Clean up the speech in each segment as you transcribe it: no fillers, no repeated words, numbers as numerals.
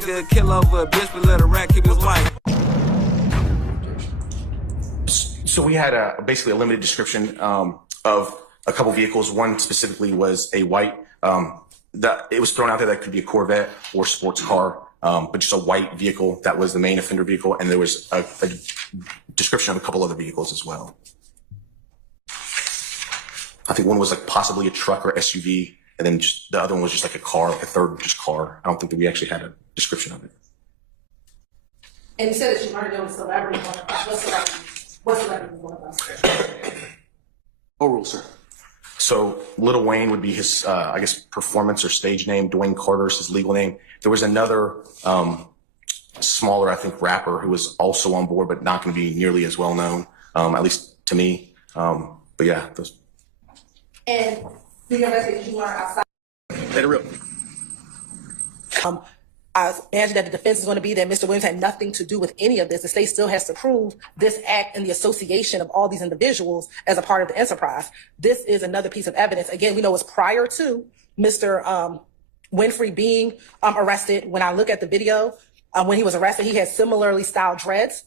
nigga kill over a bitch, but let a rat keep his wife. So we had basically a limited description of a couple vehicles. One specifically was a white, it was thrown out there that could be a Corvette or sports car, but just a white vehicle that was the main offender vehicle. And there was a description of a couple other vehicles as well. I think one was like possibly a truck or SUV, and then just the other one was just like a car, like a third just car. I don't think that we actually had a description of it. And you said that you learned it was celebrity. What celebrity was one of us? Overall, sir. So Lil Wayne would be his, I guess, performance or stage name. Dwayne Carter's his legal name. There was another smaller, I think, rapper who was also on board, but not going to be nearly as well known, at least to me. But yeah, those. And do you investigate you learn outside? Let it rip. I imagine that the defense is going to be that Mr. Williams had nothing to do with any of this. The state still has to prove this act and the association of all these individuals as a part of the enterprise. This is another piece of evidence. Again, we know it's prior to Mr. Winfrey being arrested. When I look at the video, when he was arrested, he had similarly styled dreads.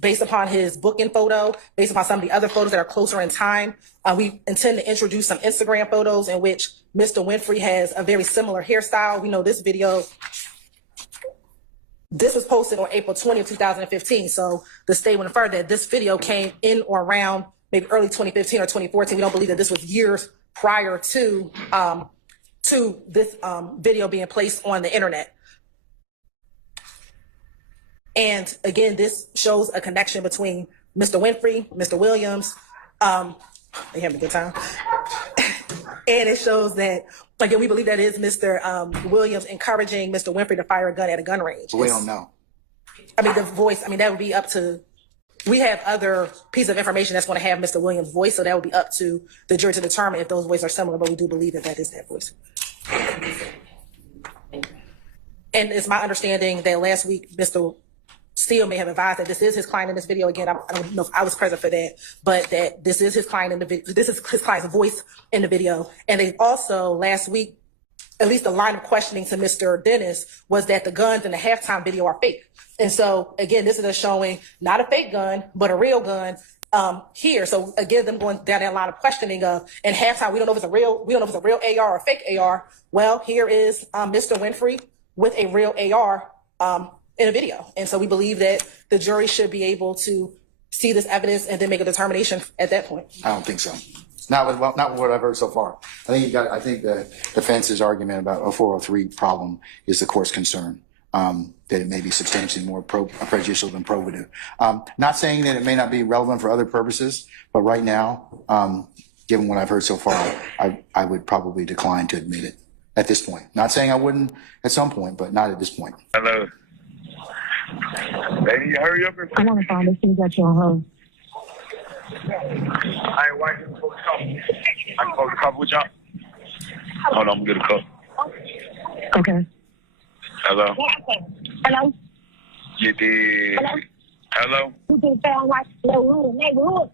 Based upon his booking photo, based upon some of the other photos that are closer in time, we intend to introduce some Instagram photos in which Mr. Winfrey has a very similar hairstyle. We know this video, this was posted on April 20th, 2015. So the state would infer that this video came in or around maybe early 2015 or 2014. We don't believe that this was years prior to this video being placed on the internet. And again, this shows a connection between Mr. Winfrey, Mr. Williams. They having a good time. And it shows that, again, we believe that is Mr. Williams encouraging Mr. Winfrey to fire a gun at a gun range. We don't know. I mean, the voice, I mean, that would be up to, we have other pieces of information that's going to have Mr. Williams' voice, so that would be up to the jury to determine if those voices are similar, but we do believe that that is that voice. And it's my understanding that last week, Mr. Steele may have advised that this is his client in this video. Again, I don't know if I was present for that, but that this is his client in the video. This is his client's voice in the video. And they also last week, at least the line of questioning to Mr. Dennis was that the guns in the halftime video are fake. And so again, this is us showing not a fake gun, but a real gun here. So again, them going down that line of questioning of in halftime, we don't know if it's a real, we don't know if it's a real AR or a fake AR. Well, here is Mr. Winfrey with a real AR in a video. And so we believe that the jury should be able to see this evidence and then make a determination at that point. I don't think so. Not with what I've heard so far. I think the defense's argument about a 403 problem is the court's concern, that it may be substantially more prejudicial than probative. Not saying that it may not be relevant for other purposes, but right now, given what I've heard so far, I would probably decline to admit it at this point. Not saying I wouldn't at some point, but not at this point. Hello. Lady, hurry up and I want to find this thing that you're on hold. I ain't watching the coffee. I can hold the coffee with y'all. Hold on, I'm gonna get a cup. Okay. Hello? Hello? You did. Hello? Hello? You can sound like the rural neighborhood.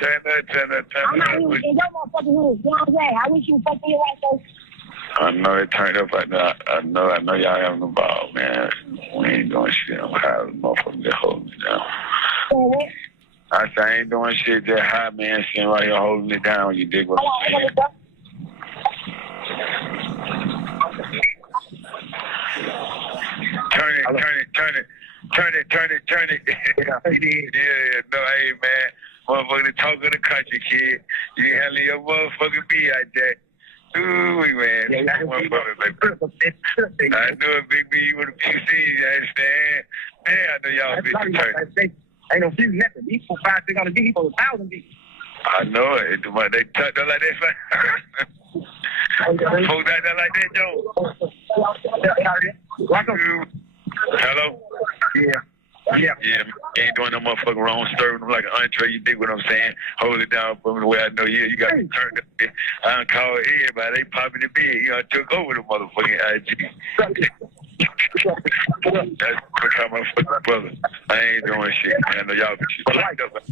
Turn I'm not even in your motherfucking hood. You know what I'm saying? I wish you fucking your ass though. I know it turned up right now. I know y'all having the ball, man. We ain't doing shit. I'm high as a motherfucker just holding me down. I said I ain't doing shit, just high, man, sitting right here holding it down. You dig what I'm saying? Turn it. Yeah, no, hey, man. Motherfucker, talk of the country, kid. You handle your motherfucking beat like that. Ooh, man. Yeah, that motherfucker, baby. I know a big B with a big C, you understand? Man, I know y'all big turn. Ain't no few nothing. These 4, 5, 6 on the beat, 1,000 beats. I know it. They tucked up like that. Folks out there like that, Joe. Hello? Yeah. Ain't doing no motherfucking wrong, serving them like an entree. You dig what I'm saying? Hold it down for me the way I know you. You got me turned up. I done called everybody. They popping the bed. You know, I took over the motherfucking IG. That's because my fucking brother. I ain't doing shit. I know y'all shit locked up.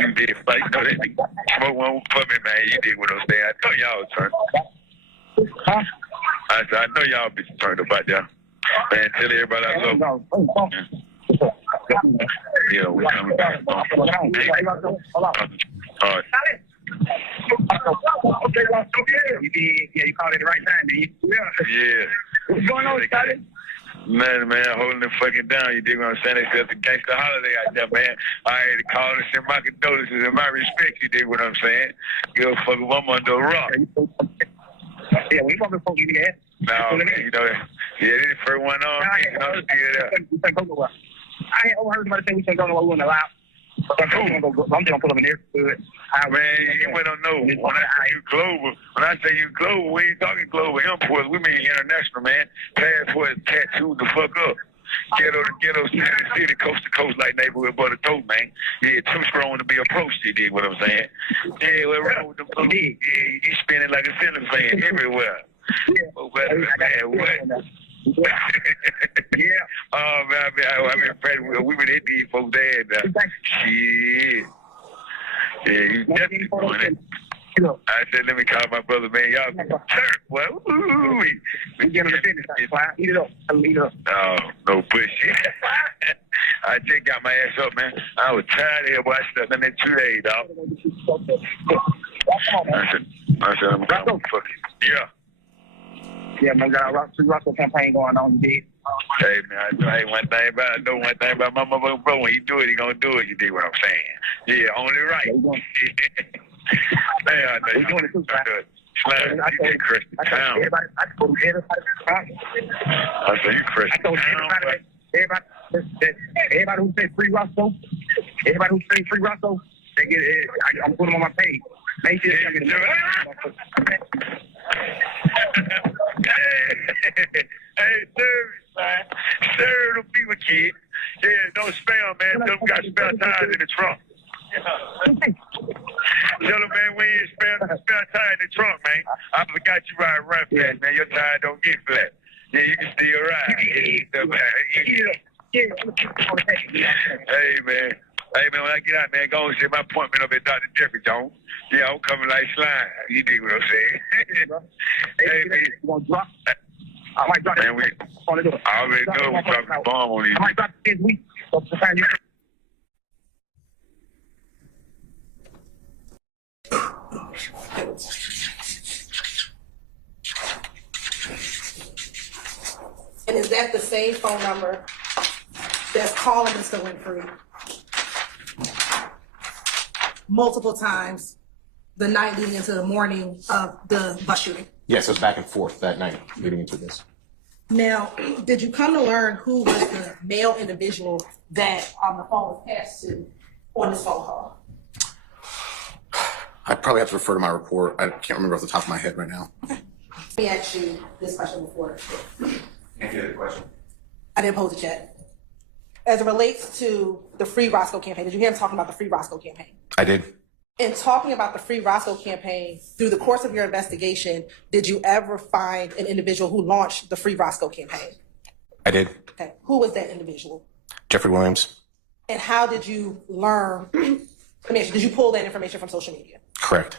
You did fight. You know that smoke one for me, man. You dig what I'm saying? I know y'all turn. I know y'all be turned up out there. Man, tell everybody I love them. Yeah, we coming back. All right. You called it the right time, did you? Yeah. What's going on, Scotty? Man, holding it fucking down. You dig what I'm saying? They said it's a gangster holiday out there, man. I had to call and send my condolences and my respect. You dig what I'm saying? Give a fuck if I'm under a rock. Yeah, we fucking folk you get. No, man, you know, yeah, this is the first one on. You know, I ain't overheard somebody say we can't go nowhere. We wouldn't allow. I'm just gonna pull up in there. Man, you went on no. When I say you global, we ain't talking global imports. We mean international, man. Passports, tattooed the fuck up. Ghetto to ghetto, city to city, coast to coast, like neighborhood butter toast, man. Yeah, too strong to be approached. You dig what I'm saying? Yeah, we're wrong with them. Yeah, you spinning like a ceiling fan everywhere. Oh, man, what? Yeah. Oh, man, we been hit these folks there. Shit. Yeah, you definitely doing it. I said, let me call my brother, man. Y'all turn, boy. We get on the business. Eat it up. Eat it up. Oh, no bullshit. I just got my ass up, man. I was tired of here, boy. I slept in there 2 days, dog. I said, I'm going to fuck it. Yeah. Yeah, man, got a free Russell campaign going on, you did. Hey, man, I know one thing about my motherfucking bro. When he do it, he gonna do it. You dig what I'm saying? Yeah, only right. Hey, I know we doing it too, man. You did crush the town. I told everybody. I said, you crushed the town. Everybody who say free Russell, they get it. I'm putting them on my page. Make sure you get it. Hey, service, man. Serve them people, kid. Yeah, don't spam, man. Tell them we got spare tires in the trunk. Tell them, man, we ain't spare tire in the trunk, man. I forgot you ride run flat, man. Your tire don't get flat. Yeah, you can still ride. Hey, man. Hey, man, when I get out, man, go and see my appointment up at Dr. Jeffrey Jones. Yeah, I'm coming like slime. You dig what I'm saying? Hey, man. You gonna drop? I might drop. Man, I already know we dropping the bomb on these. I might drop this week. And is that the same phone number that's calling Mr. Winfrey multiple times the night leading into the morning of the bus shooting? Yes, it was back and forth that night leading into this. Now, did you come to learn who was the male individual that the phone was passed to on this phone call? I probably have to refer to my report. I can't remember off the top of my head right now. Let me ask you this question before. Can't hear the question. I didn't pose it yet. As it relates to the Free Roscoe campaign, did you hear him talking about the Free Roscoe campaign? I did. In talking about the Free Roscoe campaign, through the course of your investigation, did you ever find an individual who launched the Free Roscoe campaign? I did. Okay. Who was that individual? Jeffrey Williams. And how did you learn? Did you pull that information from social media? Correct.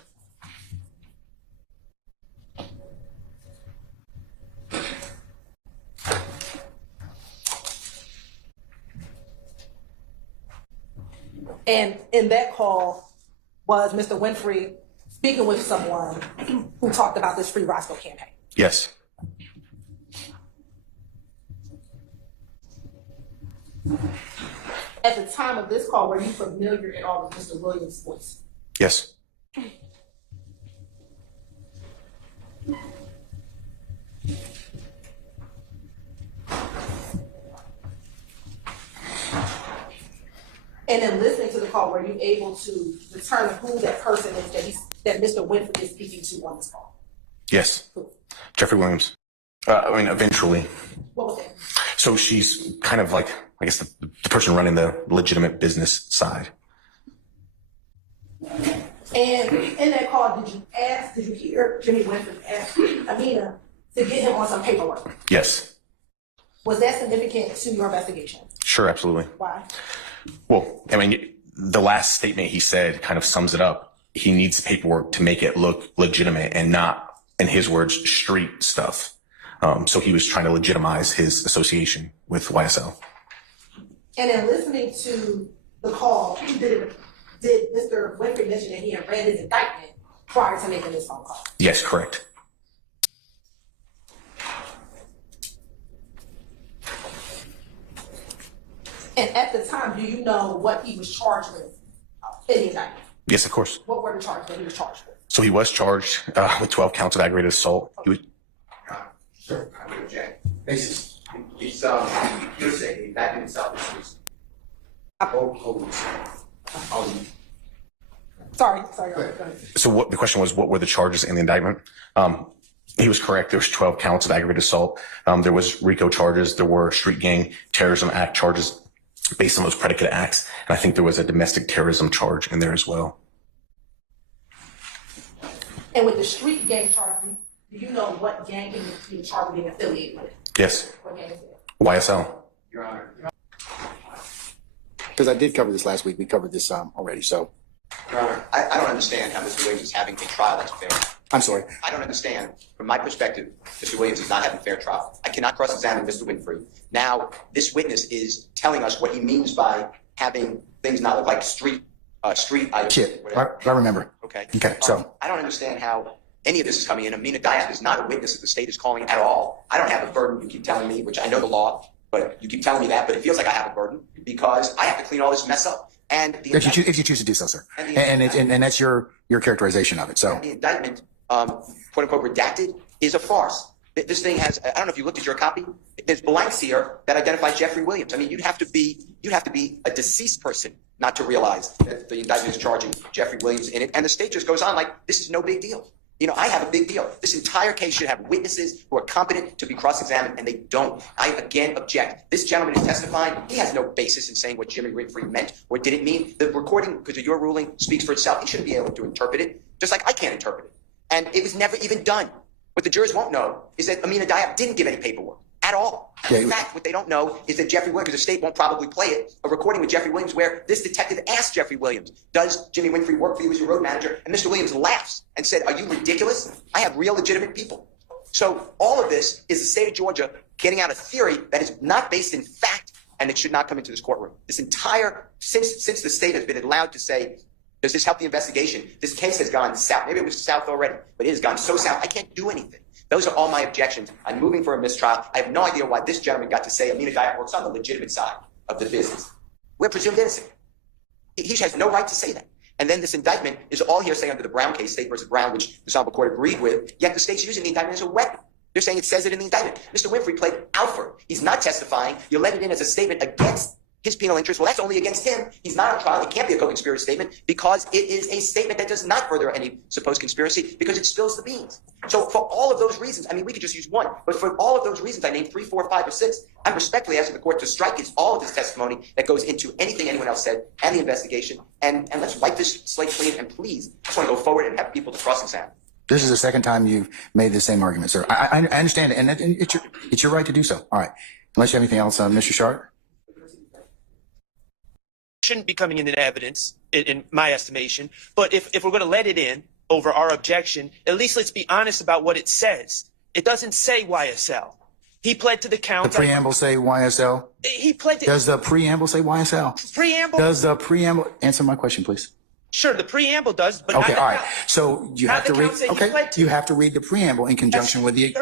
And in that call, was Mr. Winfrey speaking with someone who talked about this Free Roscoe campaign? Yes. At the time of this call, were you familiar at all with Mr. Williams' voice? Yes. And in listening to the call, were you able to determine who that person is that Mr. Winfrey is speaking to on this call? Yes. Who? Jeffrey Williams. Eventually. What was that? So she's kind of like, I guess, the person running the legitimate business side. And in that call, did you hear Jimmy Winfrey ask Amina to get him on some paperwork? Yes. Was that significant to your investigation? Sure, absolutely. Why? Well, I mean, the last statement he said kind of sums it up. He needs paperwork to make it look legitimate and not, in his words, street stuff. So he was trying to legitimize his association with YSL. And in listening to the call, did Mr. Winfrey mention that he had read his indictment prior to making this phone call? Yes, correct. And at the time, do you know what he was charged with in the indictment? Yes, of course. What were the charges that he was charged with? So he was charged with 12 counts of aggravated assault. He was, Sure, I would object. Basis. It's hearsay. That in itself is Sorry, go ahead. so what the question was, what were the charges in the indictment? He was correct. There was 12 counts of aggravated assault. There was RICO charges. There were Street Gang Terrorism Act charges based on those predicate acts. And I think there was a domestic terrorism charge in there as well. And with the street gang charge, do you know what gang he was charged with being affiliated with? Yes. What gang is it? YSL. Your Honor. Because I did cover this last week. We covered this already. So Your Honor, I don't understand how Mr. Williams is having a trial that's fair. I'm sorry. I don't understand. From my perspective, Mr. Williams is not having a fair trial. I cannot cross-examine Mr. Winfrey. Now, this witness is telling us what he means by having things not look like street items. Shit. Whatever. I remember. Okay. Okay. So I don't understand how any of this is coming in. Amina Diab is not a witness that the state is calling at all. I don't have a burden, you keep telling me, which I know the law, but you keep telling me that, but it feels like I have a burden because I have to clean all this mess up. And the if you choose to do so, sir, and that's your characterization of it. So the indictment, quote unquote, redacted is a farce. This thing has, I don't know if you looked at your copy, there's blanks here that identify Jeffrey Williams. I mean, you'd have to be a deceased person not to realize that the indictment is charging Jeffrey Williams in it. And the state just goes on like, this is no big deal. You know, I have a big deal. This entire case should have witnesses who are competent to be cross-examined, and they don't. I, again, object. This gentleman is testifying. He has no basis in saying what Jimmy Winfrey meant or didn't mean. The recording, because of your ruling, speaks for itself. He shouldn't be able to interpret it, just like I can't interpret it. And it was never even done. What the jurors won't know is that Amina Diab didn't give any paperwork at all. Yeah, In fact, what they don't know is that Jeffrey Williams, because the state won't probably play it, a recording with Jeffrey Williams where this detective asked Jeffrey Williams, does Jimmy Winfrey work for you as your road manager? And Mr. Williams laughs and said, are you ridiculous? I have real legitimate people. So all of this is the state of Georgia getting out a theory that is not based in fact, and it should not come into this courtroom. This entire, since the state has been allowed to say, does this help the investigation? This case has gone south. Maybe it was south already, but it has gone so south, I can't do anything. Those are all my objections. I'm moving for a mistrial. I have no idea why this gentleman got to say Amina Diab works on the legitimate side of the business. We're presumed innocent. He has no right to say that. And then this indictment is all hearsay under the Brown case, State versus Brown, which the Honorable Court agreed with, yet the state's using the indictment as a weapon. They're saying it says it in the indictment. Mr. Winfrey played Alfred. He's not testifying. You let it in as a statement against his penal interest. Well, that's only against him. He's not on trial. It can't be a co-conspirator statement because it is a statement that does not further any supposed conspiracy because it spills the beans. So for all of those reasons, I mean, we could just use one, but for all of those reasons, I named 3, 4, 5, or 6. I'm respectfully asking the court to strike all of this testimony that goes into anything anyone else said and the investigation. And let's wipe this slate clean. And please, I just want to go forward and have people to cross-examine. this is the second time you've made the same argument, sir. I understand it, and it's your right to do so. All right. Unless you have anything else, Mr. Sharp. Shouldn't be coming into evidence, in my estimation. But if we're going to let it in over our objection, at least let's be honest about what it says. It doesn't say YSL. He pled to the count. The preamble say YSL? He pled to... Does the preamble say YSL? Preamble? Does the preamble... Answer my question, please. Sure, the preamble does, but okay, not all right. So you have to read. Okay, you have to read the preamble in conjunction with the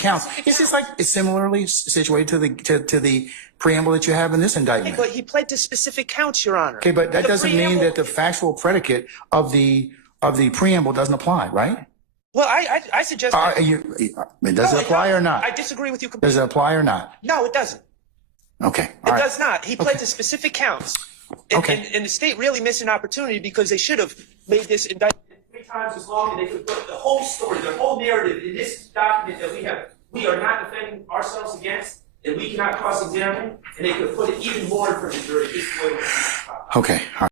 counts. It's just like it's similarly situated to the preamble that you have in this indictment. But he pled to specific counts, Your Honor. Okay, but that doesn't mean that the factual predicate of the preamble doesn't apply, right? Well, I suggest. Does it apply or not? I disagree with you completely. Does it apply or not? No, it doesn't. Okay, it does not. He pled to specific counts. And the state really missed an opportunity because they should have made this indictment 3 times as long, and they could put the whole story, the whole narrative in this document that we are not defending ourselves against, and we cannot cross-examine, and they could put it even more in front of the jury. Okay. All right.